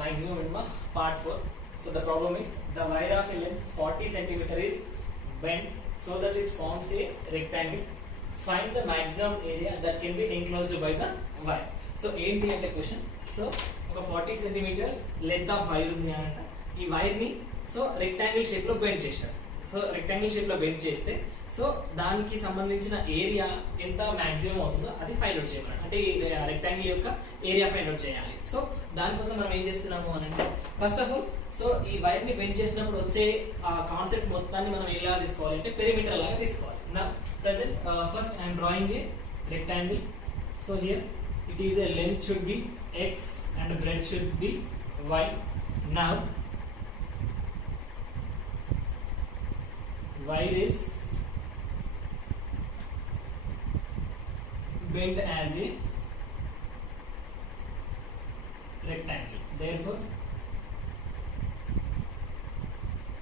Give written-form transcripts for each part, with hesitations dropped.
maximum minimum part 4. So the problem is the wire of a length 40 centimeter is bent so that it forms a rectangle. Find the maximum area that can be enclosed by the wire. So ఏంటి అంటే question, so ఒక 40 centimetres length of wire ఉంది అంట. ఈ wire ని so rectangle shape లో bend చేశారు. So rectangle shape లో బెండ్ చేస్తే సో దానికి సంబంధించిన ఏరియా ఎంత మాక్సిమం అవుతుందో అది ఫైండ్ అవుట్ చేయాలి. అంటే ఈ రెక్టాంగిల్ యొక్క ఏరియా ఫైండ్ అవుట్ చేయాలి. సో దానికోసం మనం ఏం చేస్తున్నాము అని అంటే ఫస్ట్ ఆఫ్ ఆల్ సో ఈ వైర్ ని బెండ్ చేసినప్పుడు వచ్చే ఆ కాన్సెప్ట్ మొత్తాన్ని మనం ఎలా తీసుకోవాలి అంటే పెరిమీటర్ లాగా తీసుకోవాలి. నా present first I'm drawing a rectangle. So here it is a length should be x and breadth should be y. Now wire is bent as a rectangle, therefore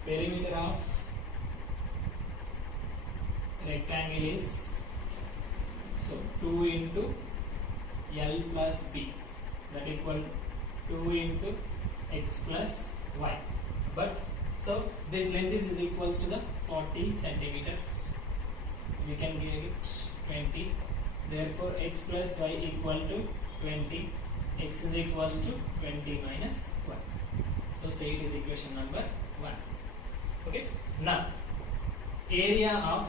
perimeter of rectangle is so 2 into L plus B, that equal 2 into x plus y. But so this length is equals to the 40 centimeters. We can give it 20. Therefore x plus y equal to 20. X is equals to 20 minus 1. So say it is equation number 1. Okay. Now area of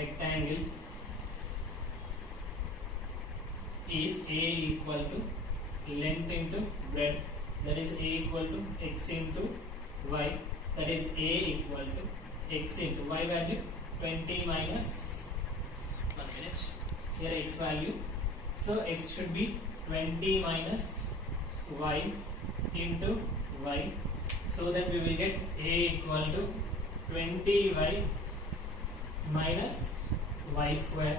rectangle is A equal to length into breadth, that is A equal to x into y, that is A equal to x into y value 20 minus 1 minute, here x value, so x should be 20 minus y into y, so that we will get A equal to 20y minus y square.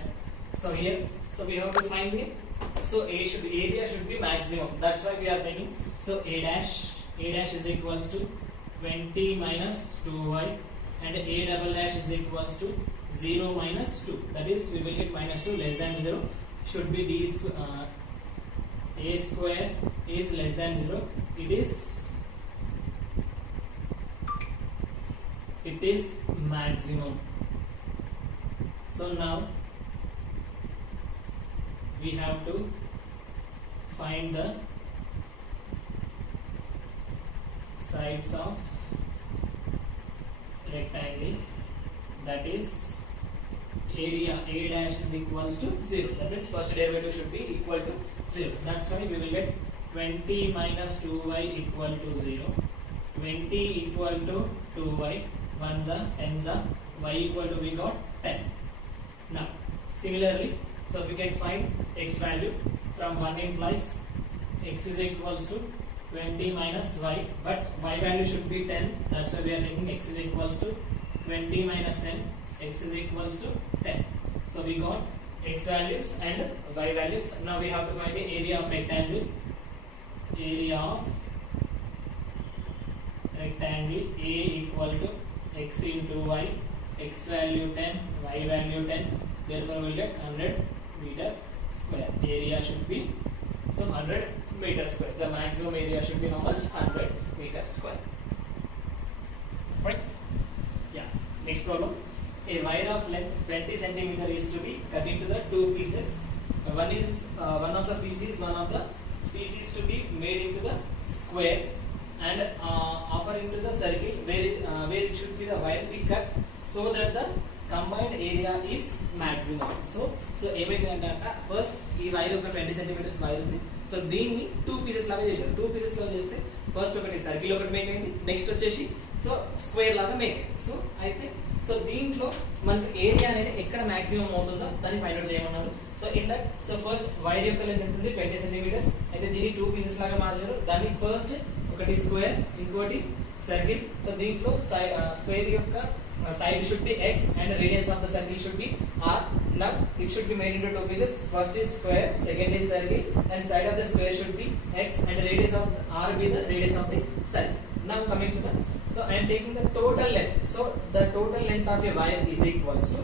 So here so we have to find it. So area should be maximum, that's why we are taking. So a dash is equals to 20 minus 2y and a double dash is equals to 0 minus 2, that is we will get minus 2 less than 0, should be a square is less than 0, it is maximum. So now we have to find the sides of rectangle, that is area a dash is equals to 0, that means first derivative should be equal to 0, that's why we will get 20 minus 2y equal to 0, 20 equal to 2y, 1s are 10s are, y equal to we got 10. Now similarly so we can find x value from 1 implies x is equals to 20 minus y, but y value should be 10, that's why we are taking x is equals to 20 minus 10, x is equals to 10. So we got x values and y values. Now we have to find the area of rectangle. Area of rectangle A equal to x into y, x value 10, y value 10, therefore we will get 100 meter square. Area should be so 100 meter square. The maximum area should be how much? 100 meter square. Right? Yeah. Next problem. A wire of length 20 centimeter is to be cut into the two pieces. One of the pieces to be made into the square and offer into the circle where it should be the wire be cut so that the combined area is maximum. So ఏమైందంటే first ఈ wire ఒక 20 centimetres wire ఉంది. So దీన్ని 2 pieces లాగా చేశారు. 2 pieces లాగా చేస్తే first ఒకటి సర్కిల్ ఒకటి మేక్ అయింది, నెక్స్ట్ వచ్చేసి సో స్క్వేర్ లాగా మేక్ అయింది. సో అయితే సో దీంట్లో మనకు ఏరియా అనేది ఎక్కడ మాక్సిమం అవుతుందో దాన్ని ఫైండ్ అవుట్ చేయమన్నారు. So in that so first wire యొక్క లెంత్ ఎంత ఉంది 20 సెంటీమీటర్స్, అయితే దీన్ని 2 పీసెస్ లాగా మార్చారు. దాన్ని ఫస్ట్ ఒకటి స్క్వేర్ ఇంకోటి సర్కిల్. సో దీంట్లో స్క్వేర్ యొక్క side should be x and radius of the circle should be r. Now it should be made into two pieces. First is square, second is circle, and side of the square should be x and radius of r be the radius of the circle. Now coming to the so I am taking the total length. So the total length of a wire is equals to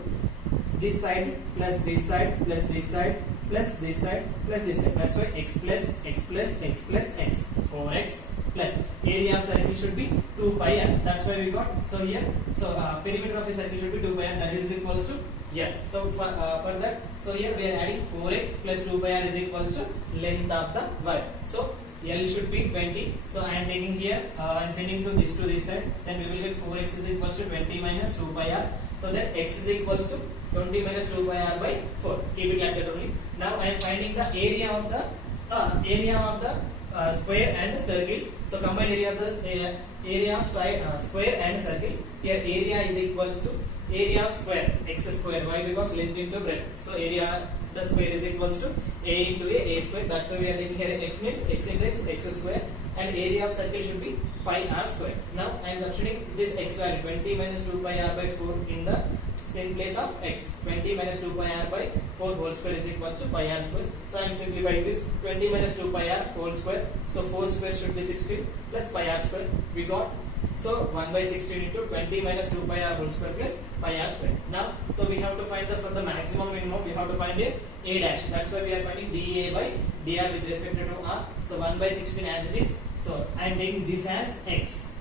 this side plus this side plus this side plus this side plus this side. That's why x plus x plus x plus x, 4x plus area of circle should be 2 pi r. That's why we got, so here, so perimeter of a circle should be 2 pi r, that is equals to, yeah. So for that, so here we are adding 4x plus 2 pi r is equals to length of the wire. So L should be 20. So I am taking here, I am sending to this side. Then we will get 4x is equals to 20 minus 2 pi r. So then x is equals to 20 minus 2 pi r by 4. Keep it like that only. Now I am finding the area of the square and the circle. So combined area of the area of square and circle. Here area is equals to area of square x square. Why? Because length into breadth. So area of the square is equals to a into a square. That's why we are taking here x means x into x square, and area of circle should be pi r square. Now I am substituting this x value 20 minus 2 pi r by 4 in the same place of x. 20 minus 2 pi r by 4 whole square is equals to pi r square. So I am simplifying this 20 minus 2 pi r whole square. So 4 square should be 16 plus pi r square. We got, so 1 by 16 into 20 minus 2 pi r whole square plus pi r square. Now, so we have to find for the maximum minimum, we have to find a dash. That's why we are finding dA by dr with respect to r. So 1 by 16 as it is. So I am taking this as x.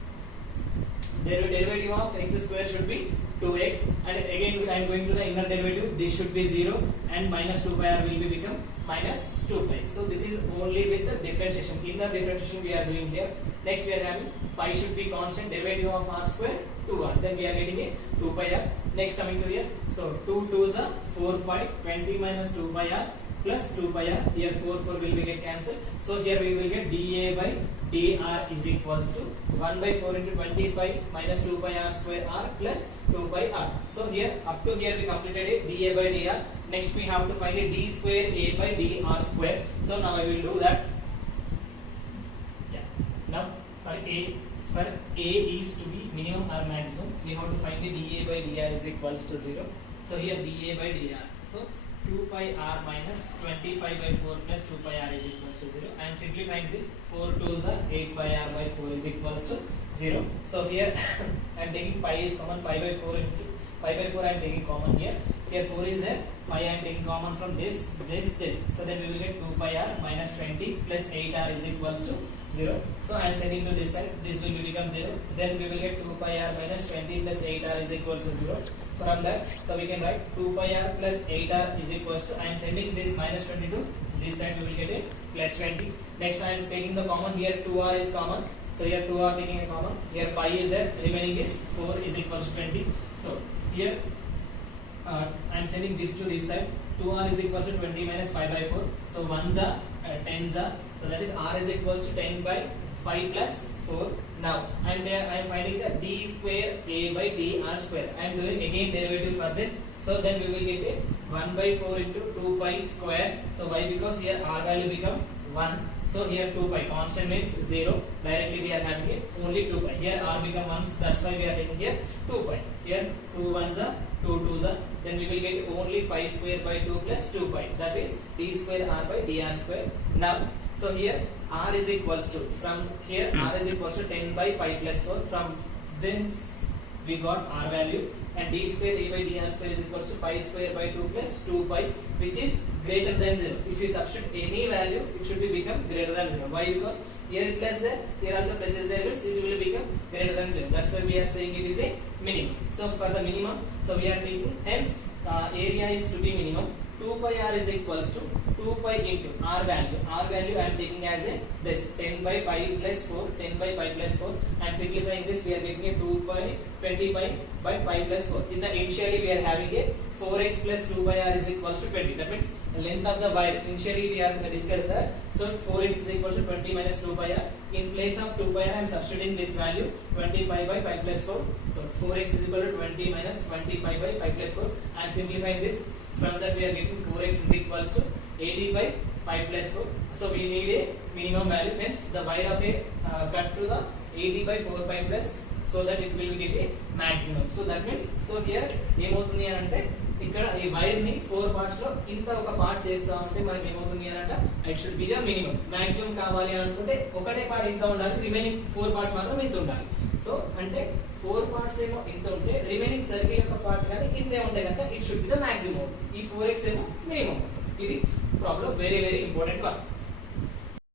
Derivative of x square should be 2x, and again I am going to the inner derivative. This should be 0, and minus 2 pi r will be become minus 2 pi. So this is only with the differentiation. Inner differentiation we are doing here. Next we are having pi should be constant, derivative of r square 2r. Then we are getting a 2 pi r. Next coming to here. So 2 2s are 4 pi, 20 minus 2 pi r plus 2 pi r. Here 4 will be get cancelled. So here we will get dA by dr is equals to 1 by 4 into 20 pi minus 2 pi r square r plus 2 pi r. So here up to here we completed a dA by dr. Next we have to find a d square a by dr square. So now I will do that. Yeah. Now for a is to be minimum or maximum, we have to find a dA by dr is equals to 0. So here dA by dr. So 2 pi r minus 20 pi by 4 plus 2 pi r is equals to 0. I am simplifying this. 4 2s are 8 pi r by 4 is equals to 0. So here I am taking pi is common, pi by 4 into pi by 4 I am taking common here. Here 4 is there, pi I am taking common from this. So then we will get 2 pi r minus 20 plus 8 r is equals to 0. So I am sending to this side. This will become 0. Then we will get 2 pi r minus 20 plus 8 r is equals to 0. From that, so we can write 2 pi r plus 8 r is equals to, I am sending this minus 20 to this side, we will get a plus 20. Next I am taking the common, here 2r is common. So here 2r taking a common, here pi is there, remaining is 4 is equals to 20. So here I am sending this to this side. 2r is equals to 20 minus pi by 4. So 1s are 10s are. So that is r is equals to 10 by pi plus 4. Now I am finding the d square a by dr square. I am doing again derivative for this. So then we will get a 1 by 4 into 2 pi square. So why? Because here r value become 1. So here 2 pi constant means 0. Directly we are having it only 2 pi. Here r become 1. So that's why we are taking here 2 pi. Here 2 1s are 2 2s are. Then we will get only pi square by 2 plus 2 pi. That is d square r by dr square. Now so here r is equals to, from here r is equals to 10 by pi plus 4. From this we got r value, and d square a by dr square is equals to pi square by 2 plus 2 pi, which is greater than 0. If you substitute any value, it should be become greater than 0. Why? Because here plus there, here also plus is there, means it will become greater than 0. That's why we are saying it is a minimum. So for the minimum, so we are taking, hence area is to be minimum. 2 pi r is equals to 2 pi into r value. R value I am taking as a this 10 by pi plus 4, 10 by pi plus 4. I am simplifying this. We are getting a 2 pi 20 pi by pi plus 4. In the initially we are having a 4x plus 2 pi r is equals to 20. That means length of the wire. Initially we are discussed that. So 4x is equals to 20 minus 2 pi r. In place of 2 pi r I am substituting this value 20 pi by pi plus 4. So 4x is equal to 20 minus 20 pi by pi plus 4. I am simplifying this. From that we are getting 4x is equals to 80 by pi plus 4. So we need a minimum value. Hence the wire of a cut to the 80 by 4 pi plus, so that it will get a maximum. So that means, so here ఏమవుతుంది అంటే ఇక్కడ ఈ wire ని 4 parts లో ఇంత ఒక part చేస్తా ఉంటే మనకి ఏమవుతుంది అని అంటే it should be the minimum. Maximum కావాలి అనుకుంటే ఒకటే పార్ట్ ఇంత ఉండాలి, రిమైనింగ్ 4 పార్ట్స్ మాత్రం ఇంత ఉండాలి. సో అంటే 4 పార్ట్స్ ఏమో ఇంత ఉంటే రిమైనింగ్ సర్కిల్ యొక్క పార్ట్ కానీ ఇంతే ఉంటే కనుక it should be the maximum. ఈ 4x ఏమో మినిమం. ఇది problem very very important one.